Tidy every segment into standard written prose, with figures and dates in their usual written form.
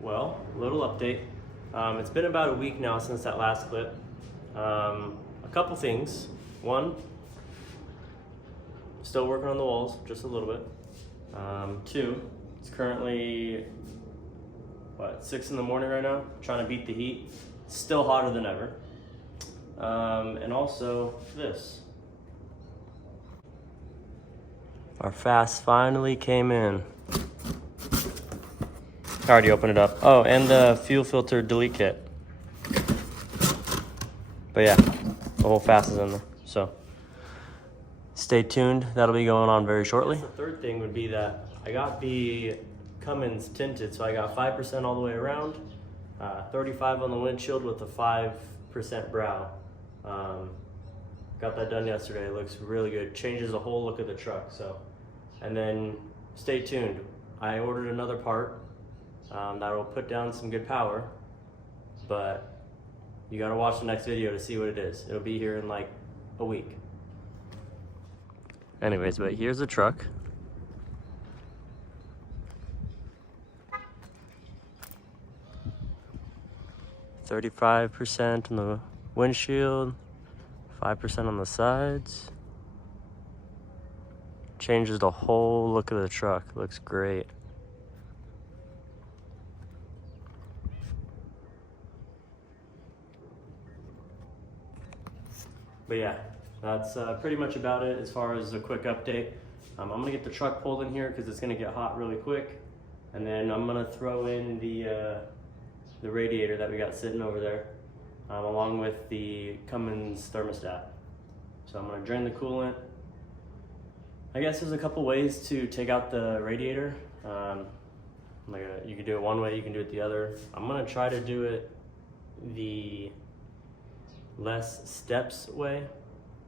Well, little update. It's been about a week now since that last clip. A couple things. One, still working on the walls, just a little bit. Two, it's currently, 6 in the morning right now, trying to beat the heat. Still hotter than ever. And also this. Our fast finally came in. I already opened it up. Oh, and the fuel filter delete kit. But yeah, the whole fast is in there. So stay tuned. That'll be going on very shortly. The third thing would be that I got the Cummins tinted, so I got 5% all the way around, 35 on the windshield with a 5% brow. Got that done yesterday. It looks really good. Changes the whole look of the truck. So, and then stay tuned. I ordered another part that will put down some good power, but you gotta watch the next video to see what it is. It'll be here in like a week. Anyways, but here's the truck. %35 on the windshield, 5% on the sides. Changes the whole look of the truck. Looks great. But yeah, that's pretty much about it as far as a quick update. I'm gonna get the truck pulled in here because it's gonna get hot really quick. And then I'm gonna throw in the radiator that we got sitting over there, along with the Cummins thermostat. So I'm gonna drain the coolant. I guess there's a couple ways to take out the radiator. You can do it one way, you can do it the other. I'm gonna try to do it the less steps way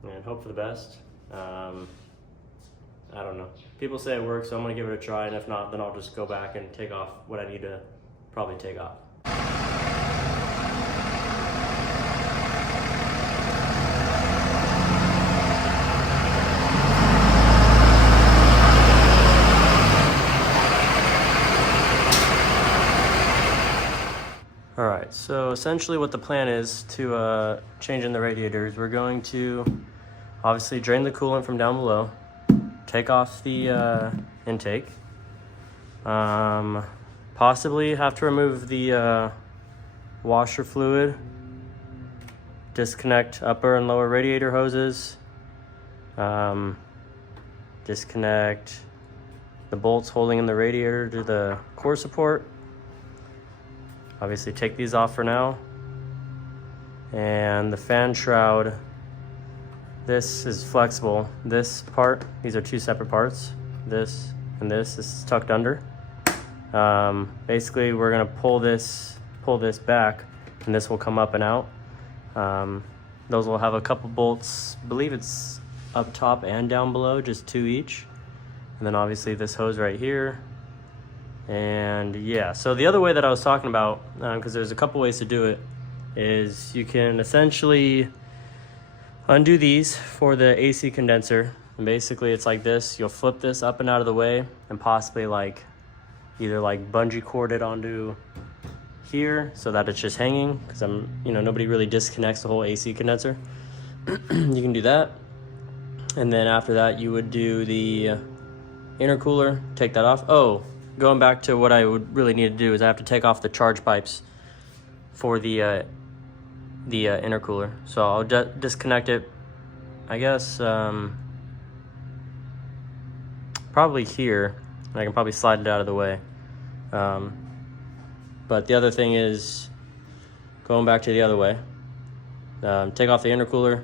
and hope for the best. I don't know. People say it works, so I'm gonna give it a try, and if not, then I'll just go back and take off what I need to probably take off. All right, so essentially what the plan is to change in the radiators, we're going to obviously drain the coolant from down below, take off the intake, possibly have to remove the washer fluid, disconnect upper and lower radiator hoses, disconnect the bolts holding in the radiator to the core support. Obviously take these off for now. And the fan shroud, this is flexible. This part, these are two separate parts. This and this is tucked under. Basically we're gonna pull this back and this will come up and out. Those will have a couple bolts, I believe it's up top and down below, just 2 each. And then obviously this hose right here. And yeah, so the other way that I was talking about, because there's a couple ways to do it, is you can essentially undo these for the AC condenser. And basically it's like this. You'll flip this up and out of the way and possibly either bungee cord it onto here so that it's just hanging, because nobody really disconnects the whole AC condenser. You can do that. And then after that you would do the intercooler, take that off. Oh, going back to what I would really need to do is I have to take off the charge pipes for the intercooler. So I'll disconnect it, I guess, probably here. And I can probably slide it out of the way. But the other thing is going back to the other way. Take off the intercooler,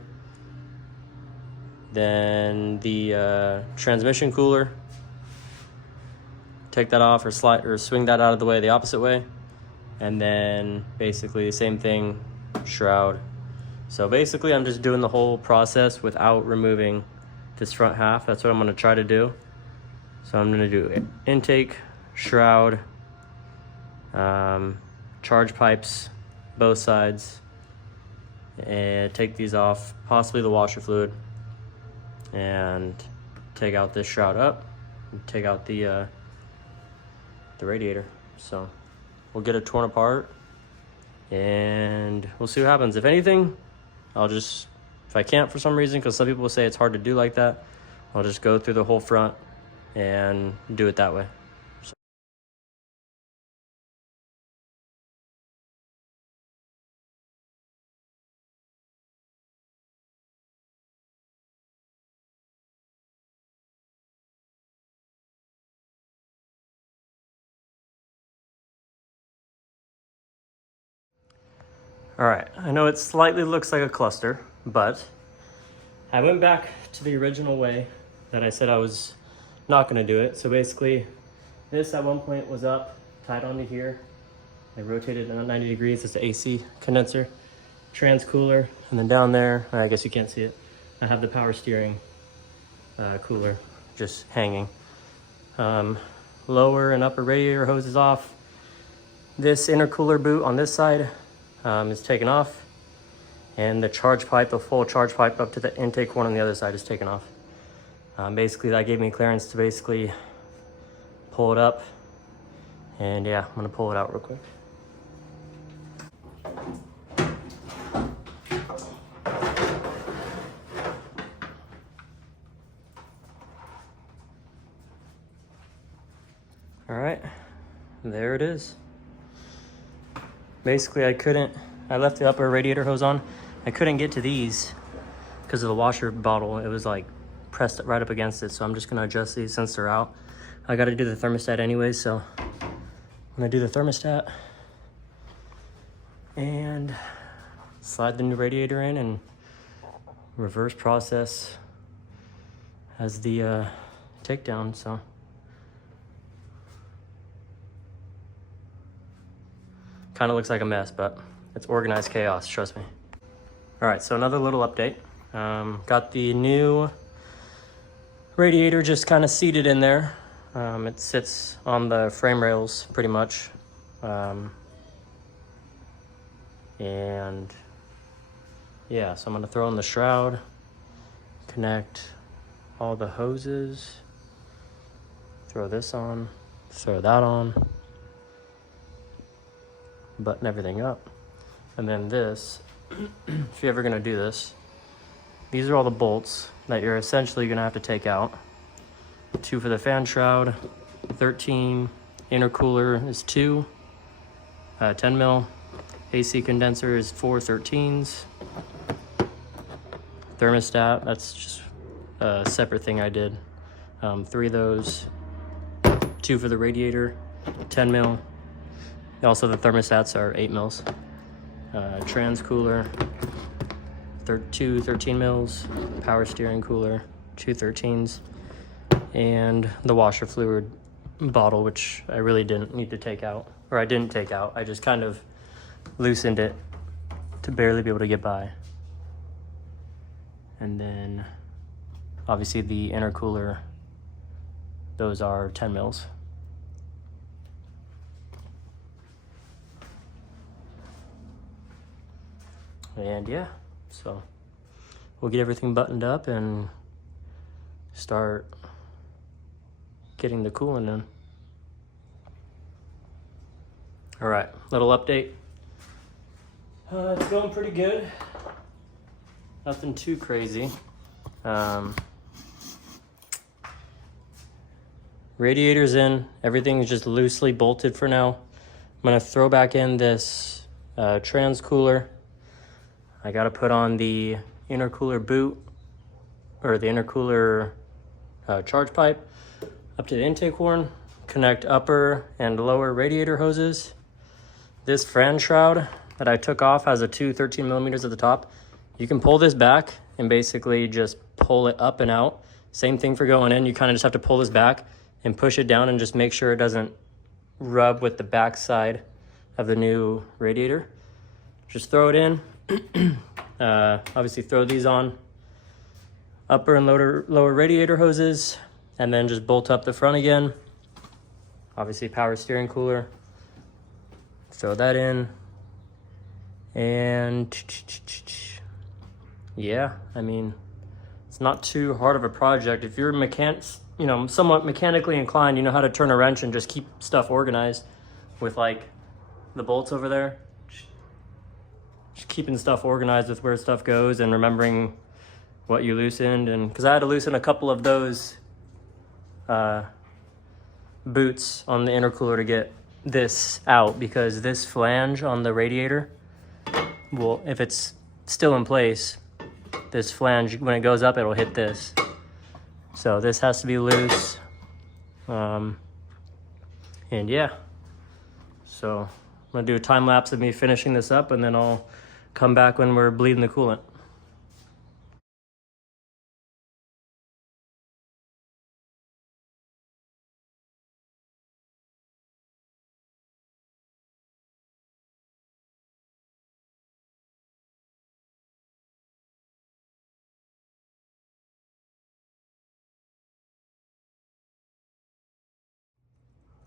then the transmission cooler. Take that off or swing that out of the way the opposite way, and then basically the same thing, shroud. So basically I'm just doing the whole process without removing this front half. That's what I'm going to try to do. So I'm going to do intake, shroud, charge pipes, both sides, and take these off, possibly the washer fluid, and take out this shroud up, and take out the radiator. So we'll get it torn apart and we'll see what happens. If anything, if I can't for some reason, because some people will say it's hard to do like that, I'll just go through the whole front and do it that way. All right, I know it slightly looks like a cluster, but I went back to the original way that I said I was not gonna do it. So basically, this at one point was up, tied onto here. I rotated it 90 degrees. It's the AC condenser, trans cooler, and then down there, I guess you can't see it, I have the power steering cooler just hanging. Lower and upper radiator hose is off. This intercooler boot on this side is taken off, and the charge pipe, the full charge pipe up to the intake horn on the other side is taken off. Basically, that gave me clearance to basically pull it up, and yeah, I'm gonna pull it out real quick. All right, there it is. Basically, I left the upper radiator hose on. I couldn't get to these because of the washer bottle. It was like pressed right up against it. So I'm just gonna adjust these since they're out. I gotta do the thermostat anyway, so I'm gonna do the thermostat and slide the new radiator in and reverse process as the takedown, so. Kind of looks like a mess, but it's organized chaos, trust me. All right, so another little update. Got the new radiator just kind of seated in there. It sits on the frame rails pretty much. And yeah, so I'm gonna throw in the shroud, connect all the hoses, throw this on, throw that on, button everything up. And then this, if you're ever gonna do this, these are all the bolts that you're essentially gonna have to take out. 2 for the fan shroud, 13, intercooler is 2, 10 mil, AC condenser is 4 13s, thermostat, that's just a separate thing I did. 3 of those, 2 for the radiator, 10 mil. Also, the thermostats are 8 mils. Trans cooler, 2 13 mils. Power steering cooler, 2 13s. And the washer fluid bottle, which I really didn't need to take out. Or I didn't take out, I just kind of loosened it to barely be able to get by. And then, obviously the intercooler, those are 10 mils. And yeah, so we'll get everything buttoned up and start getting the coolant in. All right, little update. It's going pretty good. Nothing too crazy. Radiator's in, everything's just loosely bolted for now. I'm gonna throw back in this trans cooler. I gotta put on the intercooler boot, or the intercooler charge pipe up to the intake horn, connect upper and lower radiator hoses. This fan shroud that I took off has a 2 13 millimeters at the top. You can pull this back and basically just pull it up and out. Same thing for going in, you kind of just have to pull this back and push it down and just make sure it doesn't rub with the back side of the new radiator. Just throw it in. Obviously throw these on, upper and lower radiator hoses, and then just bolt up the front again. Obviously power steering cooler, throw that in, and yeah, I mean, it's not too hard of a project. If you're somewhat mechanically inclined, you know how to turn a wrench and just keep stuff organized with like the bolts over there. Just keeping stuff organized with where stuff goes and remembering what you loosened. And because I had to loosen a couple of those boots on the intercooler to get this out, because this flange on the radiator will, if it's still in place, this flange, when it goes up, it'll hit this. So this has to be loose. And yeah, so I'm gonna do a time lapse of me finishing this up, and then I'll come back when we're bleeding the coolant.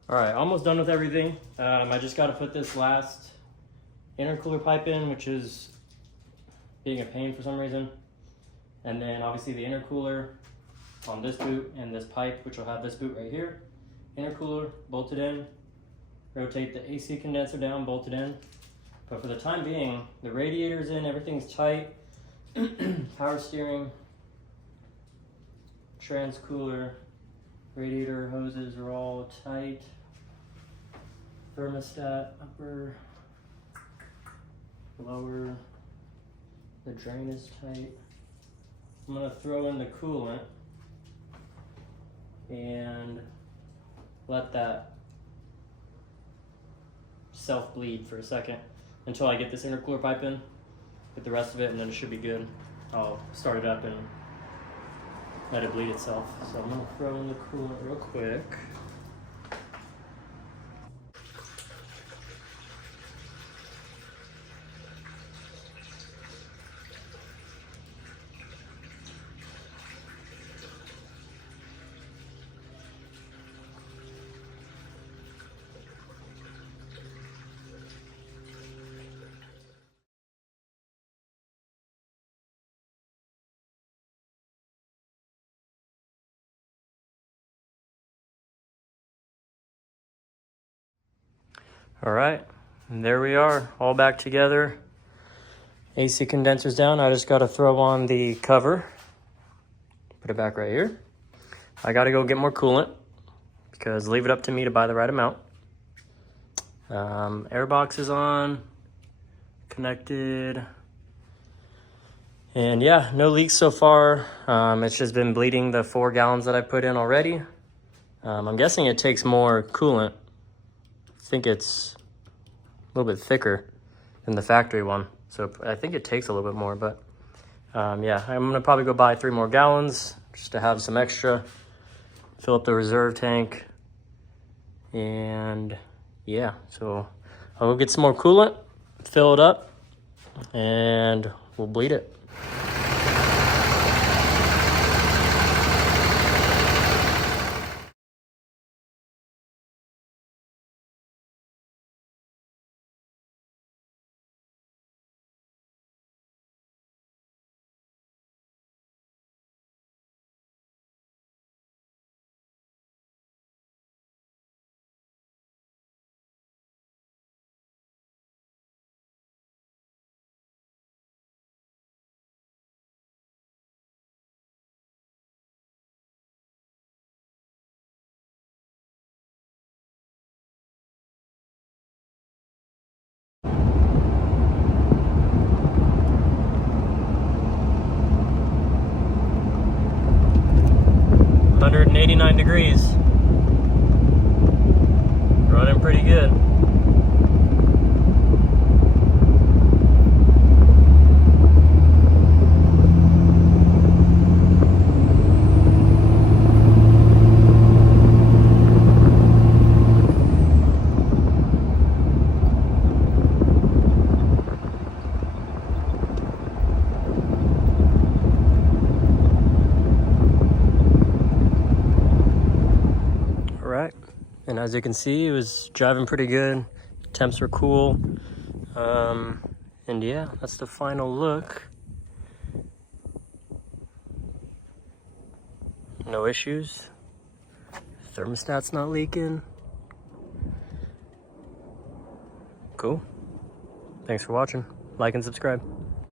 All right, almost done with everything. I just got to put this last intercooler pipe in, which is being a pain for some reason. And then obviously the intercooler on this boot and this pipe, which will have this boot right here. Intercooler bolted in. Rotate the AC condenser down, bolted in. But for the time being, the radiator's in, everything's tight. Power steering, trans cooler, radiator hoses are all tight. Thermostat, upper, lower, the drain is tight. I'm gonna throw in the coolant and let that self-bleed for a second until I get this intercooler pipe in with the rest of it, and then it should be good. I'll start it up and let it bleed itself. So I'm gonna throw in the coolant real quick. All right, and there we are, all back together. AC condenser's down. I just got to throw on the cover. Put it back right here. I got to go get more coolant because leave it up to me to buy the right amount. Air box is on, connected. And yeah, no leaks so far. It's just been bleeding the 4 gallons that I put in already. I'm guessing it takes more coolant. I think it's a little bit thicker than the factory one. So I think it takes a little bit more, but yeah, I'm gonna probably go buy 3 more gallons just to have some extra, fill up the reserve tank. And yeah, so I'll go get some more coolant, fill it up, and we'll bleed it. Degrees. Running pretty good. And as you can see, it was driving pretty good. Temps were cool. And yeah, that's the final look. No issues. Thermostat's not leaking. Cool. Thanks for watching. Like and subscribe.